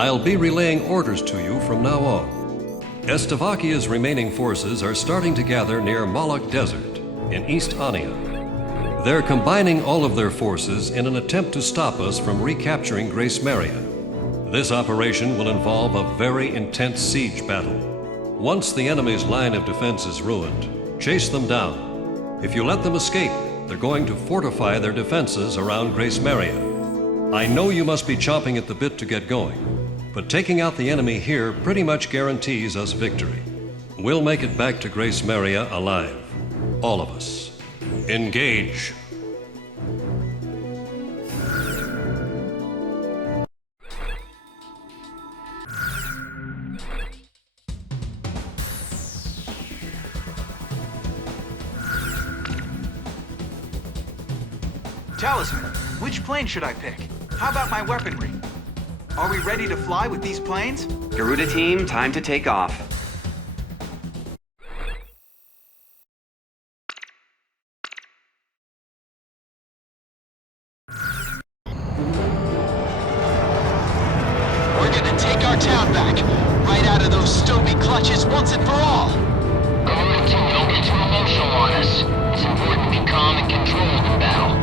I'll be relaying orders to you from now on. Slovakia's remaining forces are starting to gather near Moloch Desert in East Ania. They're combining all of their forces in an attempt to stop us from recapturing Emmeria. This operation will involve a very intense siege battle. Once the enemy's line of defense is ruined, chase them down. If you let them escape, they're going to fortify their defenses around Emmeria. I know you must be chomping at the bit to get going, but taking out the enemy here pretty much guarantees us victory. We'll make it back to Emmeria alive. All of us. Engage. Talisman, which plane should I pick? How about my weaponry? Are we ready to fly with these planes? Garuda team, time to take off. We're gonna take our town back, right out of those Stoby clutches once and for all. Garuda team, don't get too emotional on us. It's important to be calm and controlled in battle.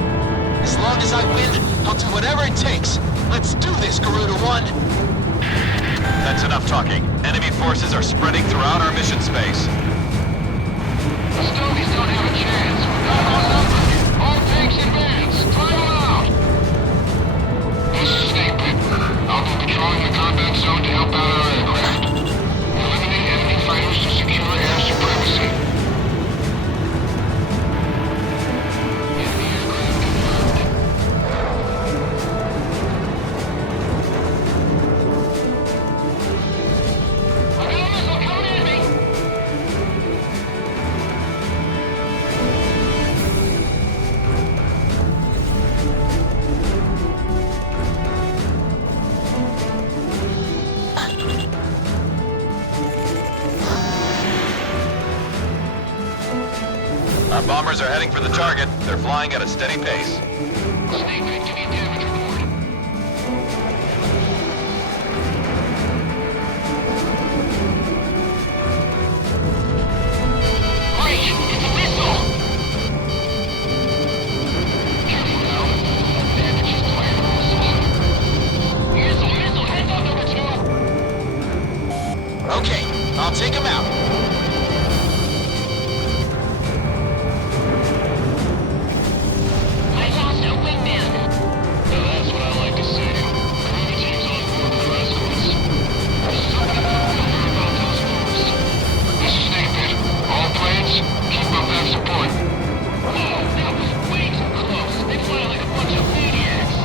As long as I win, I'll do whatever it takes. Let's do this, Garuda 1. That's enough talking. Enemy forces are spreading throughout our mission space. The Stobies don't have a chance. We've got our numbers. All tanks advance. Drive them out. This is Snake Pit. I'll be patrolling the combat zone to help out our aircraft. Eliminate enemy fighters to secure air supremacy. Enemy aircraft confirmed. I got a missile coming at me! Our bombers are heading for the target. They're flying at a steady pace. Snake Pit, give me a damage report. Great! It's a missile! Careful now. Damage is fired from the sun. Missile! Missile! Heads up, number 2! Okay, I'll take him out. I lost a wingman! Now that's what I like to see. Garuda team's on board with our escorts. There's something familiar about those moves. This is Snake Pit. All planes, keep up that support. Whoa, that was way too close. They fly like a bunch of maniacs.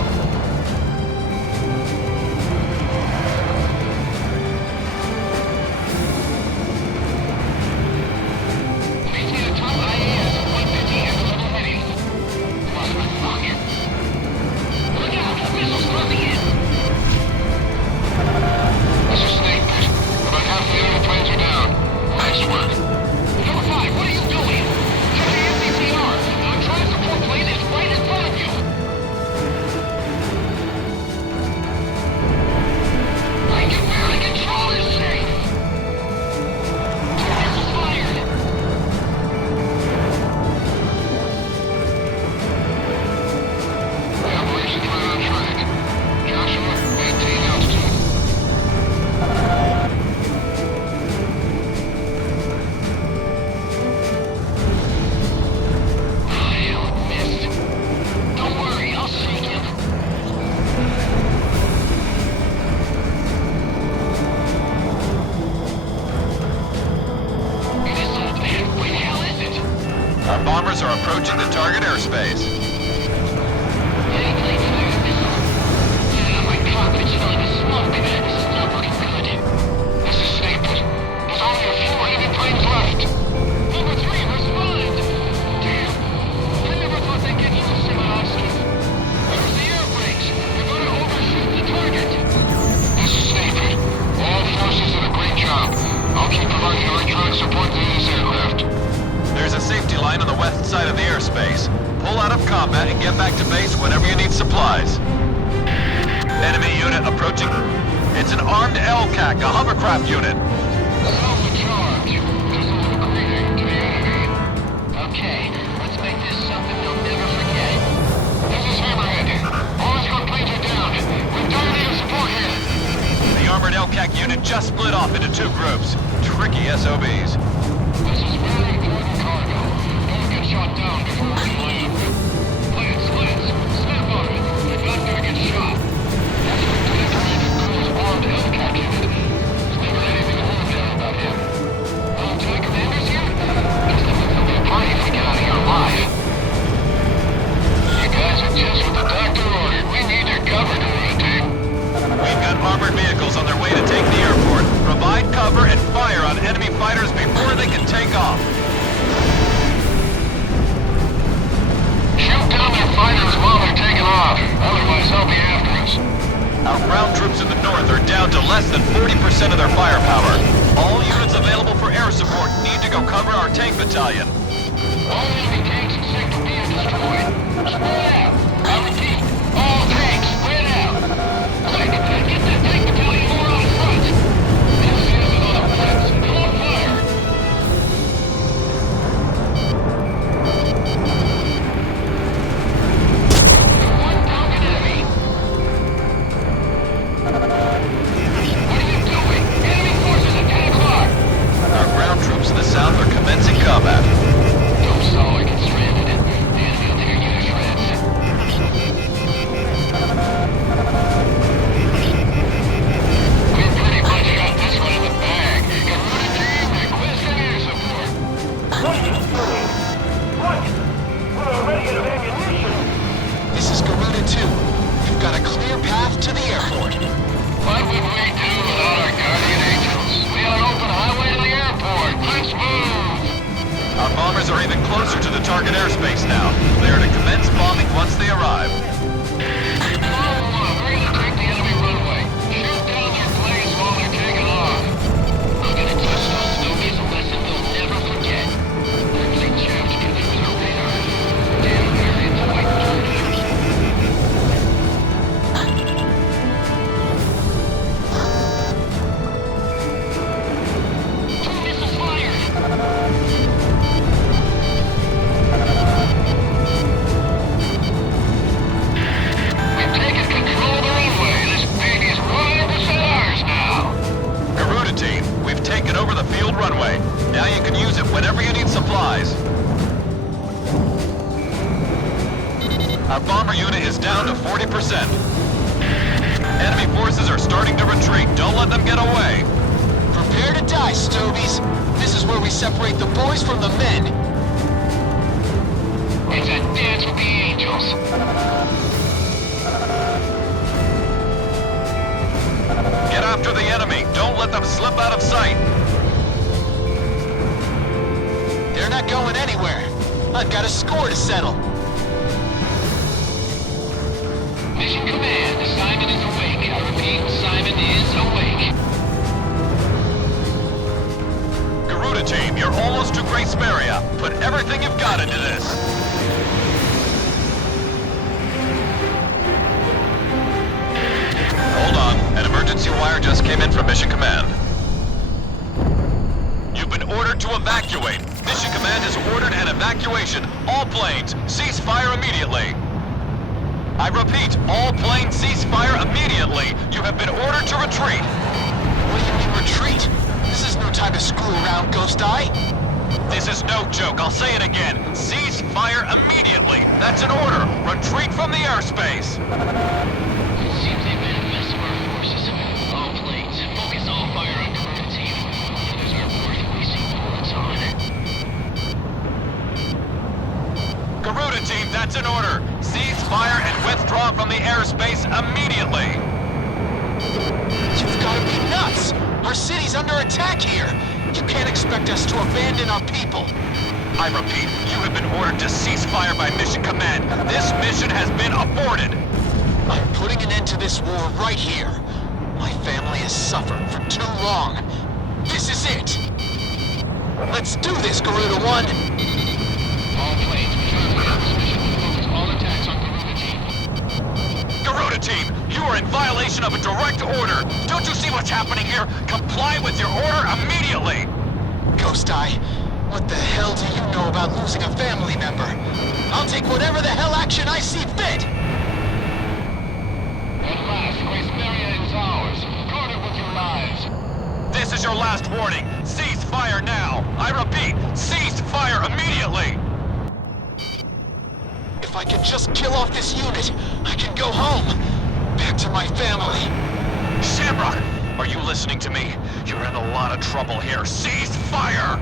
Maintain a top IAS of 150 and level heading. Fuck. Look out! Missiles closing in! This is Snake Pit. About half the enemy planes are down. Nice work. Number 5, what are you doing? Check the MCTR. Our drive support plane is right in front of you. I can barely control this thing. Two missiles fired. The operation's right on track. Joshua, maintain altitude. Hell, missed. Don't worry, I'll shake him. Missile, man, where the hell is it? Our bombers are approaching the target airspace. Any plane fired a missile. Yeah, my cockpit's filling with smoke. This is not looking good. This is Snake Pit. There's only a few enemy planes left. Number 3, respond! Damn. I never thought they'd get you, Simonowski. Use the air brakes. You're gonna overshoot the target. This is Snake Pit. All forces did a great job. I'll keep providing electronic support to this aircraft. There's a safety line on the west side of the airspace. Pull out of combat and get back to base whenever you need supplies. Enemy unit approaching. It's an armed LCAC, a hovercraft unit. Alpha charge. Just a little greeting to the enemy. Okay, let's make this something they'll never forget. This is Emmeria. All escort planes are down. We're targeting your support here. The armored LCAC unit just split off into two groups. Tricky SOBs. This is very important cargo. Don't get shot down before we land. Lance, snap on it. You're not gonna get shot. That's what Lieutenant Colonel's armed LCAC unit. There's never anything ordinary about him. Military commanders here? Guess that means there'll be a party if we get out of here alive. You guys are just what the doctor ordered. We need your cover, Garuda team. We've got armored vehicles on their way to take the airport. Provide cover and fire on enemy fighters before they can take off. Shoot down their fighters while they're taking off. Otherwise, they'll be after us. Our ground troops in the north are down to less than 40% of their firepower. All units available for air support need to go cover our tank battalion. All enemy tanks in Sector B are destroyed. Spread out. I repeat, all tanks spread out. Quick, get that tank battalion more out front. They'll see us with other planes. Come on, fire. One target enemy. What are you doing? Enemy forces at 10 o'clock. Our ground troops in the south are commencing combat. Don't stall or get stranded. The enemy will tear you to shreds. We pretty much got this one in the bag. Garuda team, requesting air support. This is Garuda 2. You've got a clear path to the airport. What would we do without our guardian angels? We have an open highway to the airport. Let's move! Our bombers are even closer to the target airspace now. They are to commence bombing once they arrive. Bravo 1, we're gonna take the enemy runway. Shoot down their planes while they're taking off. I'm gonna teach those Snobies a lesson they'll never forget. They're playing chaps together with our radar. Damn Americans white turkeys. Two missiles fired! We've taken control of the runway. This baby is 100% ours now. Garuda team, we've taken over the field runway. Now you can use it whenever you need supplies. Our bomber unit is down to 40%. Enemy forces are starting to retreat. Don't let them get away. Prepare to die, Stobies. This is where we separate the boys from the men. It's a dance with the angels. Get after the enemy. Don't let them slip out of sight. They're not going anywhere. I've got a score to settle. Mission Command, Simon is awake. I repeat, Simon is awake. Garuda team, you're almost to Emmeria. Put everything you've got into this. Hold on. An emergency wire just came in from Mission Command. You've been ordered to evacuate. Mission Command has ordered an evacuation. All planes, cease fire immediately. I repeat, all planes cease fire immediately. You have been ordered to retreat. What do you mean retreat? This is no time to screw around, Ghost Eye. This is no joke. I'll say it again. Cease fire immediately. That's an order. Retreat from the airspace. It seems they've made a mess of our forces. All planes, focus all fire on Garuda team. Others are worth wasting bullets on. Garuda team, that's an order. Cease fire and withdraw from the airspace immediately. You've got to be nuts! Our city's under attack here! You can't expect us to abandon our people! I repeat, you have been ordered to cease fire by Mission Command. This mission has been aborted. I'm putting an end to this war right here. My family has suffered for too long. This is it! Let's do this, Garuda 1! All planes, return to this mission. Focus all attacks on Garuda team. Garuda team, you You are in violation of a direct order! Don't you see what's happening here? Comply with your order immediately! Ghost Eye, what the hell do you know about losing a family member? I'll take whatever the hell action I see fit! At last, Grace Emmeria is ours. Guard it with your lives. This is your last warning. Cease fire now! I repeat, cease fire immediately! If I can just kill off this unit, I can go home. Back to my family. Shamrock, are you listening to me? You're in a lot of trouble here. Cease fire!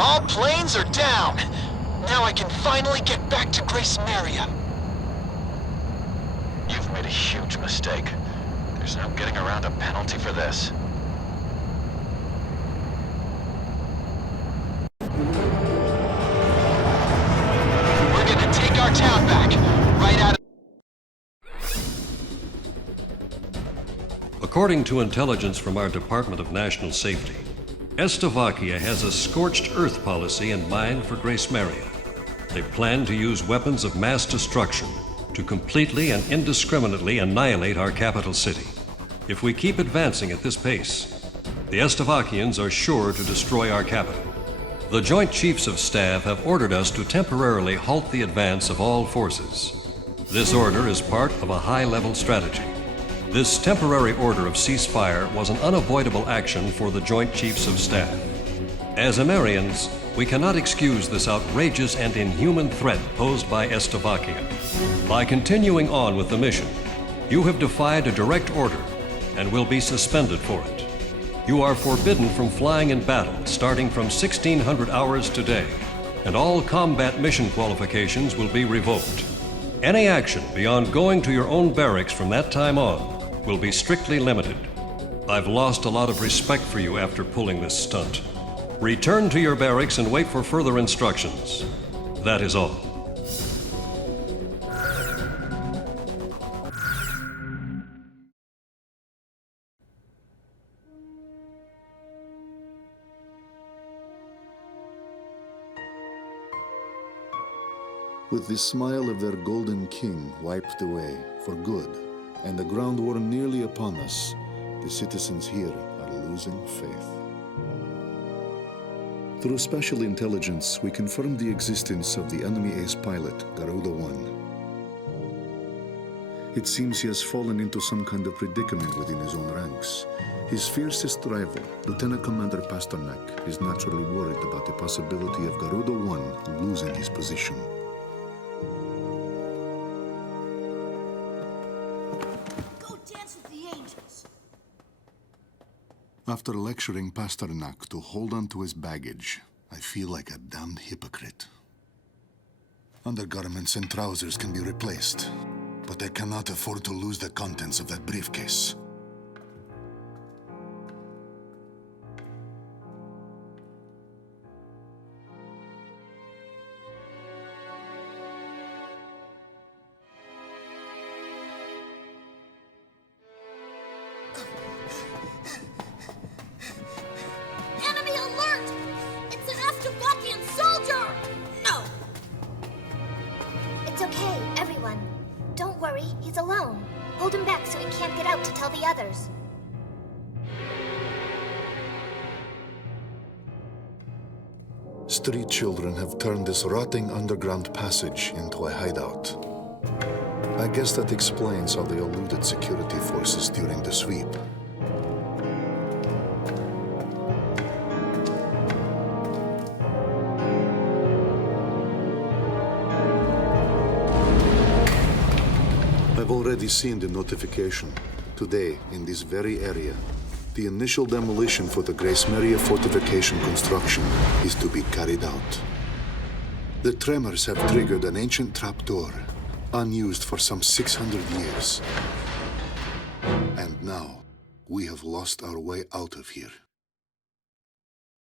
All planes are down. Now I can finally get back to Grace Emmeria. You've made a huge mistake. There's no getting around a penalty for this. We're gonna take our town back, right out of... According to intelligence from our Department of National Safety, Slovakia has a scorched earth policy in mind for Grace Emmeria. They plan to use weapons of mass destruction to completely and indiscriminately annihilate our capital city. If we keep advancing at this pace, the Slovakians are sure to destroy our capital. The Joint Chiefs of Staff have ordered us to temporarily halt the advance of all forces. This order is part of a high-level strategy. This temporary order of ceasefire was an unavoidable action for the Joint Chiefs of Staff. As Emmerians, we cannot excuse this outrageous and inhuman threat posed by Slovakia. By continuing on with the mission, you have defied a direct order and will be suspended for it. You are forbidden from flying in battle starting from 1600 hours today, and all combat mission qualifications will be revoked. Any action beyond going to your own barracks from that time on will be strictly limited. I've lost a lot of respect for you after pulling this stunt. Return to your barracks and wait for further instructions. That is all. With the smile of their golden king wiped away for good, and the ground war nearly upon us, the citizens here are losing faith. Through special intelligence, we confirmed the existence of the enemy ace pilot, Garuda 1. It seems he has fallen into some kind of predicament within his own ranks. His fiercest rival, Lieutenant Commander Pasternak, is naturally worried about the possibility of Garuda 1 losing his position. After lecturing Pasternak to hold on to his baggage, I feel like a damned hypocrite. Undergarments and trousers can be replaced, but I cannot afford to lose the contents of that briefcase. Street children have turned this rotting underground passage into a hideout. I guess that explains how they eluded security forces during the sweep. I've already seen the notification. Today, in this very area, the initial demolition for the Emmeria fortification construction is to be carried out. The tremors have triggered an ancient trapdoor, unused for some 600 years. And now, we have lost our way out of here.